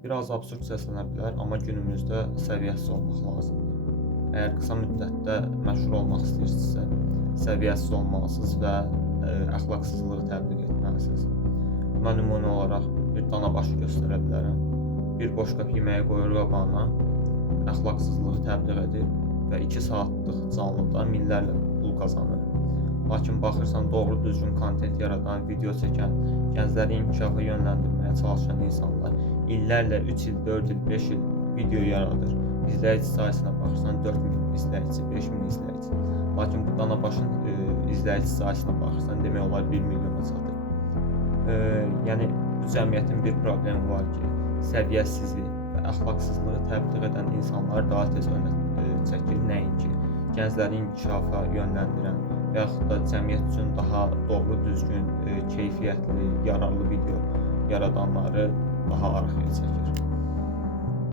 Biraz absurd səslənə bilər, amma günümüzdə səviyyəsiz olmaq lazımdır. Əgər qısa müddətdə məşhur olmaq istəyirsinizsə, səviyyəsiz olmalısınız və əxlaqsızlığı təbliğ etməlisiniz. Buna nümunə olaraq bir dana başı göstərə bilərəm. Bir boş qap yeməyi qoyur qabağına, əxlaqsızlığı təbliğ edir və 2 saatlıq canlıda minlərlə pul qazanır. Lakin baxırsan, doğru düzgün kontent yaradan, video çəkən, gəncləri inkişafa yönləndirməyə çalışan insanlar illərlə 3 il, 4 il, 5 il video yaradır. İzləyici sayısına baxırsan 4000 izləyici, 5000 izləyici. Lakin bu dana başın izləyici sayısına baxırsan demək olar 1 milyona çatır. Yəni bu cəmiyyətin bir problemi var ki, səviyyəsizlik və əxlaqsızlığı təbliğ edən insanlar daha tez önə çəkir, nəinki gəncləri inkişafa yönləndirən və yaxud da cəmiyyət üçün daha doğru düzgün, keyfiyyətli, yararlı video yaradanları daha arxaya çəkir.